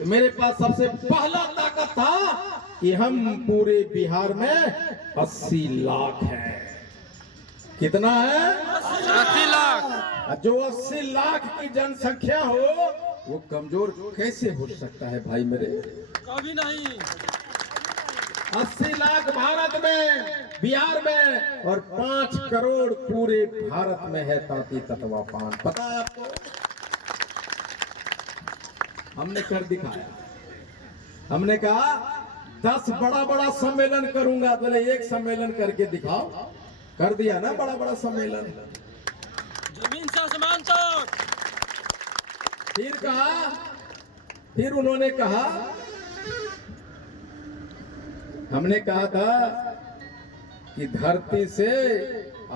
तो मेरे पास सबसे पहला ताकत था कि हम पूरे बिहार में 80 लाख है। कितना है? 80 लाख। जो 80 लाख की जनसंख्या हो वो कमजोर कैसे हो सकता है भाई मेरे? कभी नहीं। 80 लाख भारत में, बिहार में, और 5 करोड़ पूरे भारत में है ताती ततवा पान। पता है आपको? हमने कर दिखाया। हमने कहा 10 बड़ा बड़ा सम्मेलन करूंगा, पहले एक सम्मेलन करके दिखाओ। कर दिया ना बड़ा बड़ा सम्मेलन, जमीन से आसमान तक। फिर कहा, फिर उन्होंने कहा, हमने कहा था कि धरती से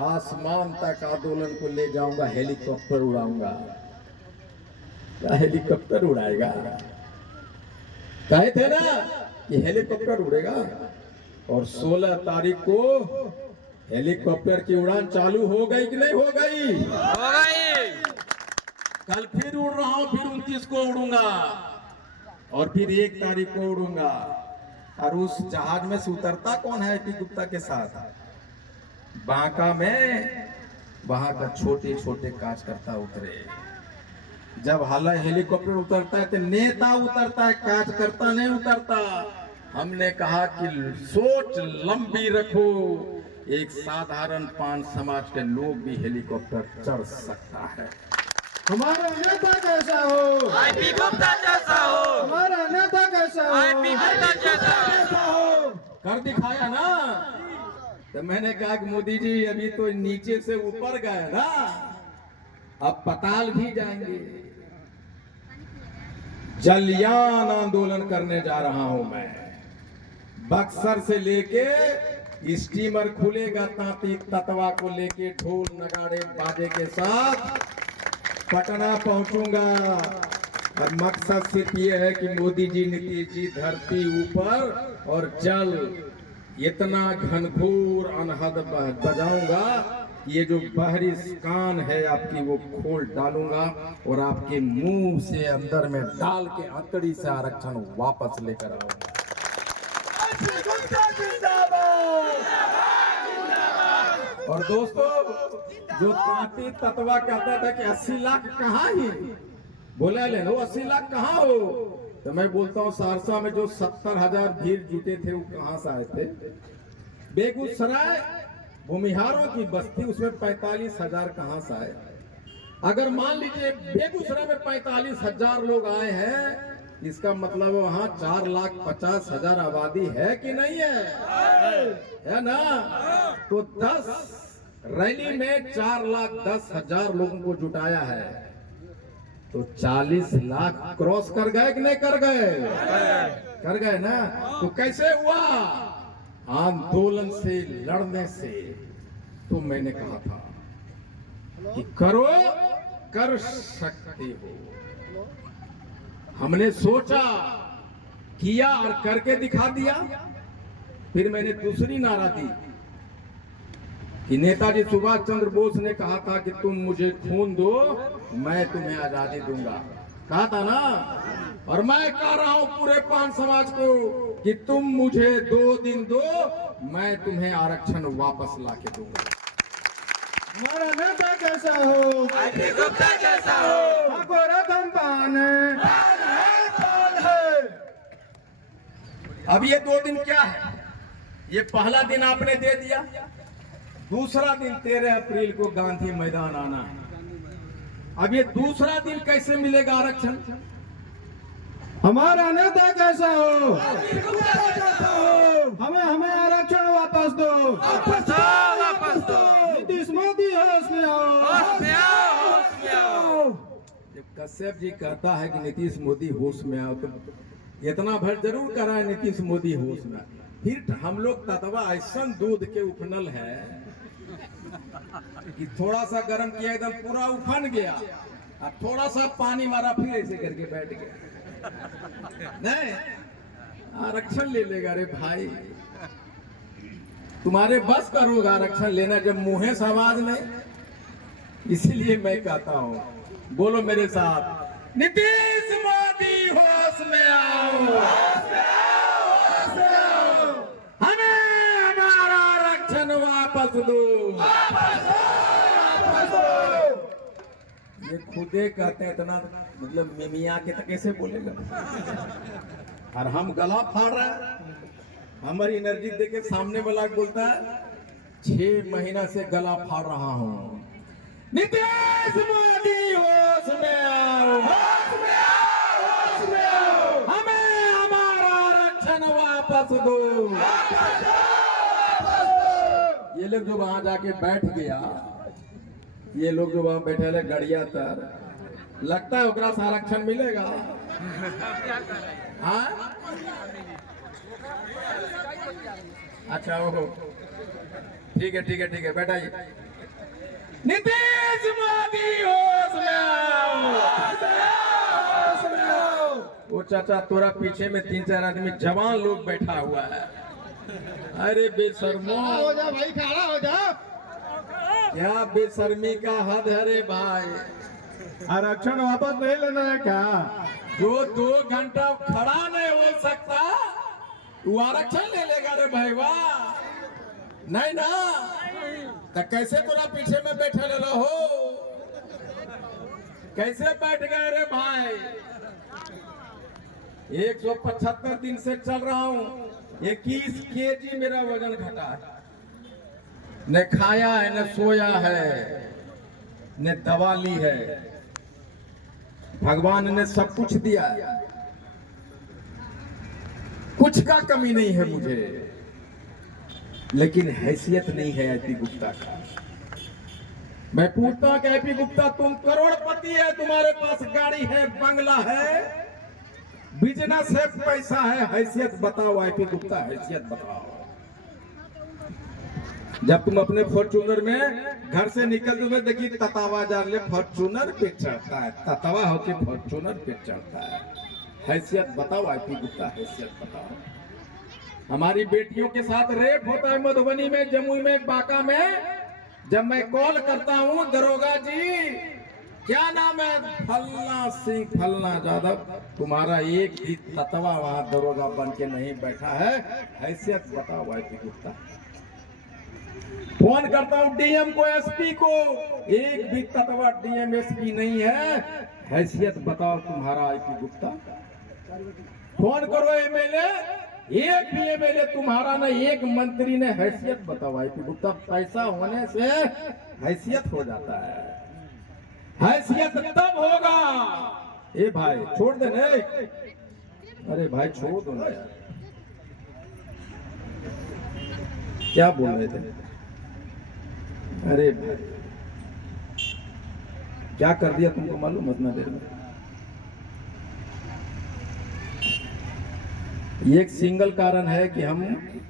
आसमान तक आंदोलन को ले जाऊंगा, हेलीकॉप्टर उड़ाऊंगा। हेलीकॉप्टर उड़ाएगा? कहे थे ना कि हेलीकॉप्टर उड़ेगा, और 16 तारीख को हेलीकॉप्टर की उड़ान चालू हो गई कि नहीं हो गई? हो गई। कल फिर उड़ रहा हूं, फिर 29 को उड़ूंगा, और फिर 1 तारीख को उड़ूंगा। और उस जहाज में से उतरता कौन है पी गुप्ता के साथ? बांका में वहां का छोटे छोटे कार्यकर्ता उतरे। जब हालांकि हेलीकॉप्टर उतरता है तो नेता उतरता है, कार्यकर्ता नहीं उतरता। हमने कहा कि सोच लंबी रखो, एक साधारण पान समाज के लोग भी हेलीकॉप्टर चढ़ सकता है। हमारा नेता कैसा हो? आईपी गुप्ता जैसा हो। हमारा नेता कैसा हो? आईपी गुप्ता जैसा हो। कर दिखाया ना। तो मैंने कहा कि मोदी जी अभी तो नीचे से ऊपर गए ना, अब पाताल भी जाएंगे। जलयान आंदोलन करने जा रहा हूं मैं। बक्सर से लेके स्टीमर खुलेगा ताती ततवा को लेके ढोल नगाड़े बाजे के साथ पटना पहुंचूंगा। और मकसद सिर्फ ये है कि मोदी जी, नीतीश जी धरती ऊपर और जल इतना घनघोर अनहद बजाऊंगा, ये जो बाहरी कान है आपकी वो खोल डालूंगा और आपके मुंह से अंदर में डाल के हथकड़ी से आरक्षण वापस लेकर आऊंगा। और दोस्तों, जो ताती ततवा कहता था कि 80 लाख कहाँ ही बोला ले लो, 80 लाख कहाँ हो? तो मैं बोलता हूँ सहरसा में जो 70,000 भीड़ जुटे थे वो कहाँ से आए थे? बेगूसराय भूमिहारों की बस्ती, उसमें 45,000 कहाँ से आए? अगर मान लीजिए बेगूसराय में 45,000 लोग आए हैं, इसका मतलब वहाँ 4,50,000 आबादी है कि नहीं है ना? तो 10 रैली में 4,10,000 लोगों को जुटाया है, तो 40 लाख क्रॉस कर गए कि नहीं कर गए? कर गए ना। तो कैसे हुआ? आंदोलन से, लड़ने से। तो मैंने कहा था कि करो, कर सकते हो। हमने सोचा, किया और करके दिखा दिया। फिर मैंने दूसरी नारा दी कि नेताजी सुभाष चंद्र बोस ने कहा था कि तुम मुझे खून दो, मैं तुम्हें आजादी दूंगा। कहा था ना? और मैं कह रहा हूं पूरे पान समाज को कि तुम मुझे 2 दिन दो, मैं तुम्हें आरक्षण वापस लाके दूंगा। हमारा नेता कैसा हो? आईपी गुप्ता जैसा हो। अब ये 2 दिन क्या है? ये पहला दिन आपने दे दिया, दूसरा दिन 13 अप्रैल को गांधी मैदान आना है। अब ये दूसरा दिन कैसे मिलेगा आरक्षण? हमारा नेता कैसा हो? हमें आरक्षण वापस दो, वापस दो। नीतीश मोदी होश में आओ, होश में आओ, होश में आओ। जब कश्यप जी कहता है कि नीतीश मोदी होश में आओ, तो इतना भर जरूर करा है नीतीश मोदी होश में। फिर हम लोग ततवा ऐसा दूध के उफनल है कि थोड़ा सा गर्म किया एकदम पूरा उफन गया, और थोड़ा सा पानी मारा फिर ऐसे करके बैठ गया। नहीं, आरक्षण ले लेगा रे भाई, तुम्हारे बस का रोग आरक्षण लेना, जब मुंह से आवाज नहीं। इसीलिए मैं कहता हूं, बोलो मेरे साथ, नीतीश मोदी होश में आ। ये खुदे कहते हैं इतना, मतलब मिमिया के तो कैसे बोलेगा। और हम गला फाड़ रहे हैं, हमारी एनर्जी देके सामने वाला बोलता है 6 महीना से गला फाड़ रहा हूँ। नीतीश मोदी होश में आओ, होश में आओ, होश में आओ, हमें हमारा आरक्षण वापस दो, वापस दो, वापस दो। ये लोग जो वहां जाके बैठ गया, ये लोग जो वहां बैठे रहे गड़िया तर, लगता है ओकरा से आरक्षण मिलेगा? हाँ अच्छा ओहो, ठीक है ठीक है ठीक है, बैठाइए। नीतीश मोदी होश में आओ, होश में आओ। वो चाचा तोरा पीछे में 3-4 आदमी जवान लोग बैठा हुआ है। अरे बेशर्मो, हो जा भाई, खड़ा हो जा। क्या बेशर्मी का हद है रे भाई। आरक्षण वापस नहीं लेना है क्या? जो 2 घंटा खड़ा नहीं हो सकता तू आरक्षण ले लेगा रे भाई? वाह, नहीं ना, तो कैसे तोरा पीछे में बैठे रहो, कैसे बैठ गए रे भाई? 175 दिन से चल रहा हूँ, 21 केजी मेरा वजन घटा है। न खाया है, न सोया है, न दवा ली है। भगवान ने सब कुछ दिया, कुछ का कमी नहीं है मुझे, लेकिन हैसियत नहीं है आईपी गुप्ता का। मैं पूछता हूं कि आईपी गुप्ता तुम करोड़पति है, तुम्हारे पास गाड़ी है, बंगला है, बिजनेस है, पैसा है, हैसियत बताओ आईपी गुप्ता, हैसियत बताओ। जब तुम अपने फॉर्च्यूनर में घर से निकलते हो, देखिए ततावा जान फॉर्च्यूनर पे चढ़ता है, ततावा होके फॉर्च्यूनर पे चढ़ता है। हैसियत बताओ आईपी गुप्ता, हैसियत बताओ। हमारी बेटियों के साथ रेप होता है मधुबनी में, जमुई में, बांका में। जब मैं कॉल करता हूँ, दरोगा जी क्या नाम है, फलना सिंह फलना यादव, तुम्हारा एक भी ततवा वहां दरोगा बन के नहीं बैठा है। हैसियत बताओ आईपी गुप्ता। फोन करता हूँ डीएम को, एसपी को, एक भी ततवा डीएम एसपी नहीं है। हैसियत बताओ तुम्हारा आईपी गुप्ता। फोन करो एमएलए, एक भी एमएलए तुम्हारा ना, एक मंत्री ने। हैसियत बताओ आईपी गुप्ता। पैसा होने से हैसियत हो जाता है, हैसियत तब होगा। ए भाई छोड़ दे नहीं, अरे भाई छोड़ दो ना यार, क्या बोल रहे थे? अरे भाई क्या कर दिया तुमको मालूम? इतना देर में ये एक सिंगल कारण है कि हम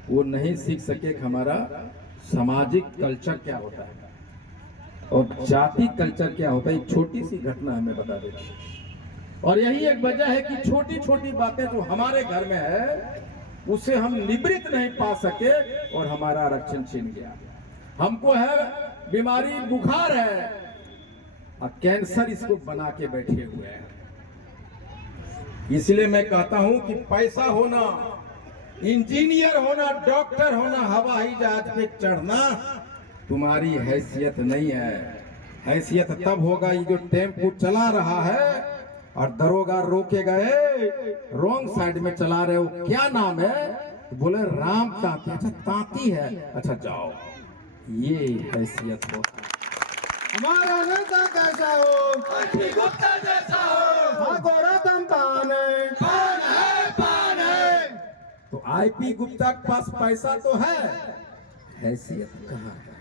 वो नहीं सीख सके कि हमारा सामाजिक कल्चर क्या होता है और जाति कल्चर क्या होता है। एक छोटी सी घटना हमें बता देती है, और यही एक वजह है कि छोटी छोटी बातें जो हमारे घर में है उसे हम निवृत्त नहीं पा सके और हमारा आरक्षण छीन गया। हमको है बीमारी, बुखार है, और कैंसर इसको बना के बैठे हुए हैं। इसलिए मैं कहता हूं कि पैसा होना, इंजीनियर होना, डॉक्टर होना, हवाई जहाज पे चढ़ना तुम्हारी हैसियत नहीं है। हैसियत तब होगा ये जो टेम्पो चला रहा है और दरोगा रोके गए, रॉन्ग साइड में चला रहे हो, क्या नाम है? बोले राम तांती। अच्छा तांती है, अच्छा जाओ। ये हैसियत होता है। हमारा नेता कैसा हो, आईपी गुप्ता जैसा हो, गौरतम पान है। तो आईपी गुप्ता के पास पैसा तो है, हैसियत कहाँ है?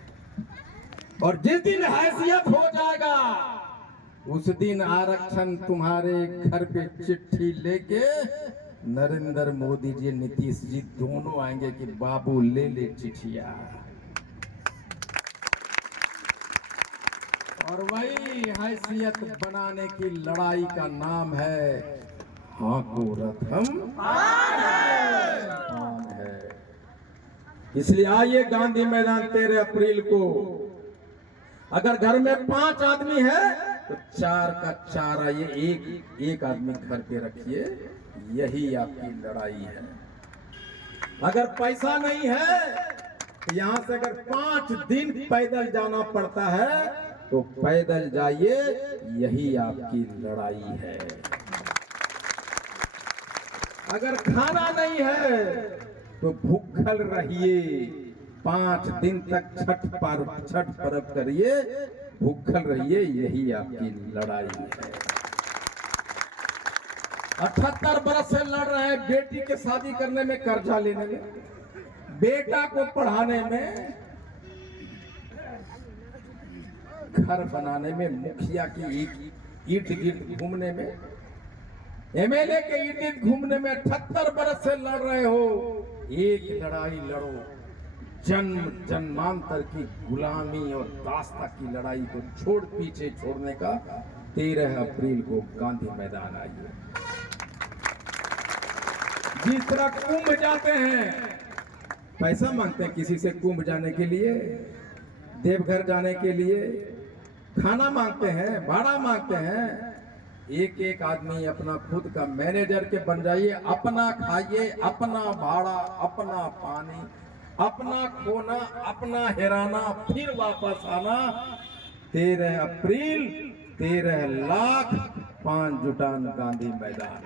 और जिस दिन हैसियत हो जाएगा उस दिन आरक्षण तुम्हारे घर पे चिट्ठी लेके नरेंद्र मोदी जी, नीतीश जी दोनों आएंगे कि बाबू ले ले चिट्ठिया। और वही हैसियत बनाने की लड़ाई का नाम है हाँ को रथम पान है। इसलिए आइए गांधी मैदान 13 अप्रैल को। अगर घर में 5 आदमी है तो 4 का 4 आइए, एक आदमी घर पे रखिए, यही आपकी लड़ाई है। अगर पैसा नहीं है तो यहाँ से अगर 5 दिन पैदल जाना पड़ता है तो पैदल जाइए, यही आपकी लड़ाई है। अगर खाना नहीं है तो भूखल रहिए, 5 दिन तक छठ पर्व करिए, भूखल रहिए, यही आपकी लड़ाई है। 78 बरस से लड़ रहे हैं, बेटी के शादी करने में, कर्जा लेने में, बेटा को पढ़ाने में, घर बनाने में, मुखिया की इर्द गिर्द घूमने में, एमएलए के इर्द गिर्द घूमने में 78 बरस से लड़ रहे हो। एक लड़ाई लड़ो, जन्म जन्मांतर की गुलामी और दास्ता की लड़ाई को पीछे छोड़ने का 13 अप्रैल को गांधी मैदान आइए। जिस तरह कुंभ जाते हैं, पैसा मांगते हैं किसी से कुंभ जाने के लिए, देवघर जाने के लिए, खाना मांगते हैं, भाड़ा मांगते हैं। एक एक आदमी अपना खुद का मैनेजर के बन जाइए, अपना खाइए, अपना भाड़ा, अपना पानी, अपना खोना, अपना हेराना, फिर वापस आना। 13 अप्रैल 13 लाख 5 जुटान गांधी मैदान।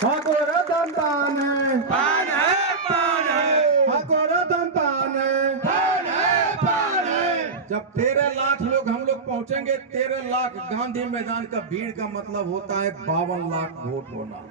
ठाकुर दम पान है, पान है, पान है, ठाकुर दम पान है, पान है, पान है। जब 13 लाख लोग हम लोग पहुंचेंगे, 13 लाख गांधी मैदान का भीड़ का मतलब होता है 52 लाख वोट होना।